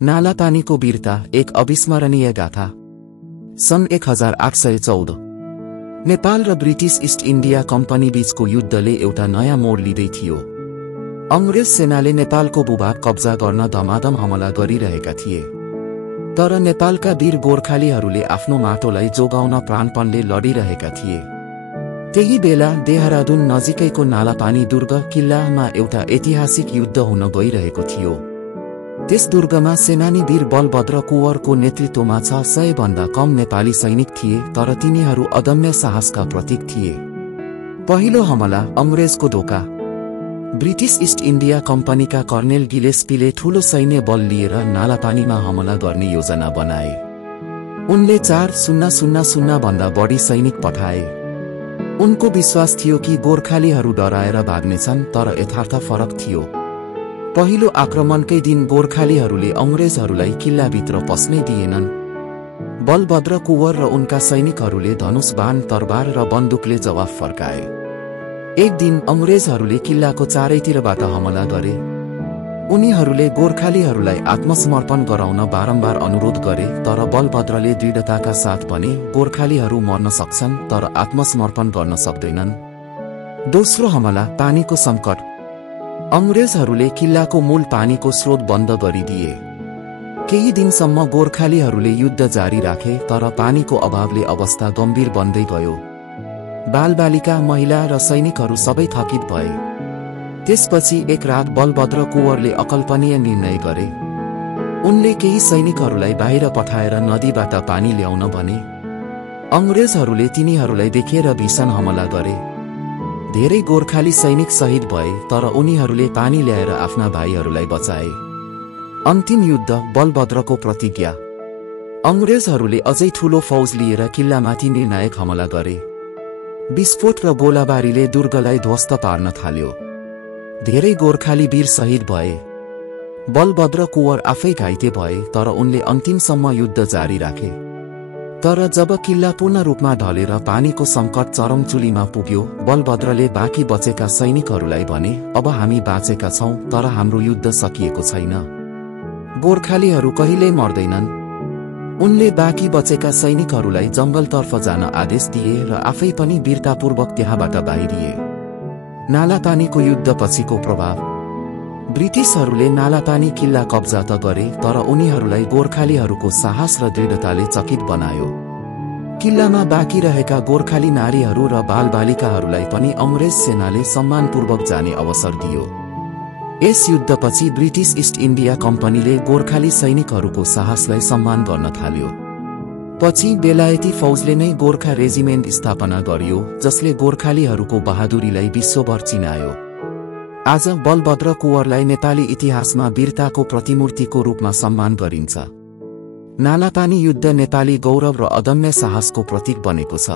नालापानीको वीरता एक अविस्मरणीय गाथा। सन् 1814 नेपाल र ब्रिटिश इस्ट इन्डिया कम्पनी बीचको युद्धले एउटा नयाँ मोड लिँदै थियो। अंग्रेज सेनाले नेपालको भूभाग कब्जा गर्न धमाधम हमला गरिरहेका थिए। तर नेपालका वीर गोर्खालीहरूले आफ्नो माटोलाई जोगाउन प्राणपणले लडिरहेका थिए। त्यही बेला देहरादून नजिकैको नालापानी दुर्ग किल्लामा एउटा ऐतिहासिक युद्ध हुन गइरहेको थियो। त्यस दुर्गमा सेनानी वीर बलभद्र कुँवरको नेतृत्वमा 600 भन्दा कम नेपाली सैनिक थिए, तर तिनीहरू अदम्य साहसका प्रतीक थिए। पहिलो हमला अंग्रेजको धोका। ब्रिटिश इस्ट इन्डिया कम्पनीका कर्नेल गिलेस्पीले ठूलो सैन्य बल लिएर नालापानीमा हमला गर्ने योजना बनाए। उनले 4000 भन्दा बढी सैनिक पठाए। उनको विश्वास थियो कि गोर्खालीहरू डराएर भाग्नेछन्, तर यथार्थ फरक थियो। पहिलो आक्रमणकै दिन गोर्खालीहरूले अंग्रेजहरूलाई किल्लाभित्र पस्नै दिएनन्। बलभद्र कुँवर र उनका सैनिकहरूले धनुष बाण, तरबार र बन्दुकले जवाफ फर्काए। एक दिन अंग्रेजहरूले किल्लाको चारैतिरबाट हमला गरे। उनीहरूले गोर्खालीहरूलाई आत्मसमर्पण गराउन बारम्बार अनुरोध गरे, तर बलभद्रले दृढताका साथ भने, गोर्खालीहरू मर्न सक्छन् तर आत्मसमर्पण गर्न सक्दैनन्। दोस्रो हमला पानीको संकट। अंग्रेजहरूले किल्लाको मूल पानीको स्रोत बन्द गरिदिए। केही दिनसम्म गोर्खालीहरूले युद्ध जारी राखे, तर पानीको अभावले अवस्था गम्भीर बन्दै गयो। बालबालिका, महिला र सैनिकहरू सबै थकित भए। त्यसपछि एक रात बलभद्र कुँवरले अकल्पनीय निर्णय गरे। उनले केही सैनिकहरूलाई बाहिर पठाएर नदीबाट पानी ल्याउन भने। अंग्रेजहरूले तिनीहरूलाई देखेर भीषण हमला गरे। धेरै गोर्खाली सैनिक शहीद भए, तर उनीहरूले पानी ल्याएर आफ्ना भाइहरूलाई बचाए। अन्तिम युद्ध बलभद्रको प्रतिज्ञा। अंग्रेजहरूले अझै ठूलो फौज लिएर किल्लामाथि निर्णायक हमला गरे। विस्फोट र गोलाबारीले दुर्गलाई ध्वस्त पार्न थाल्यो। धेरै गोर्खाली वीर शहीद भए। बलभद्र कुँवर आफै घाइते भए, तर उनले अन्तिमसम्म युद्ध जारी राखे। तर जब किल्ला पूर्ण रूपमा ढलेर पानीको संकट चरमचुलीमा पुग्यो, बलभद्रले बाँकी बचेका सैनिकहरूलाई भने, अब हामी बाँचेका छौं, तर हाम्रो युद्ध सकिएको छैन। गोर्खालीहरू कहिल्यै मर्दैनन्। उनले बाँकी बचेका सैनिकहरूलाई जंगलतर्फ जान आदेश दिए र आफै पनि वीरतापूर्वक त्यहाँबाट बाहिरिए। नालापानीको युद्धपछिको प्रभाव। ब्रिटिशहरूले नालापानी किल्ला कब्जा त गरे, तर उनीहरूलाई गोर्खालीहरूको साहस र दृढताले चकित बनायो। किल्लामा बाँकी रहेका गोर्खाली नारीहरू र बालबालिकाहरूलाई पनि अंग्रेज सेनाले सम्मानपूर्वक जाने अवसर दियो। यस युद्धपछि ब्रिटिश इस्ट इन्डिया कम्पनीले गोर्खाली सैनिकहरूको साहसलाई सम्मान गर्न थाल्यो। पछि बेलायती फौजले नै गोर्खा रेजिमेन्ट स्थापना गर्यो, जसले गोर्खालीहरूको बहादुरीलाई विश्वभर चिनायो। आज बलभद्र कुँवरलाई नेपाली इतिहासमा वीरताको प्रतिमूर्तिको रूपमा सम्मान गरिन्छ। नालापानी युद्ध नेपाली गौरव र अदम्य साहसको प्रतीक बनेको छ।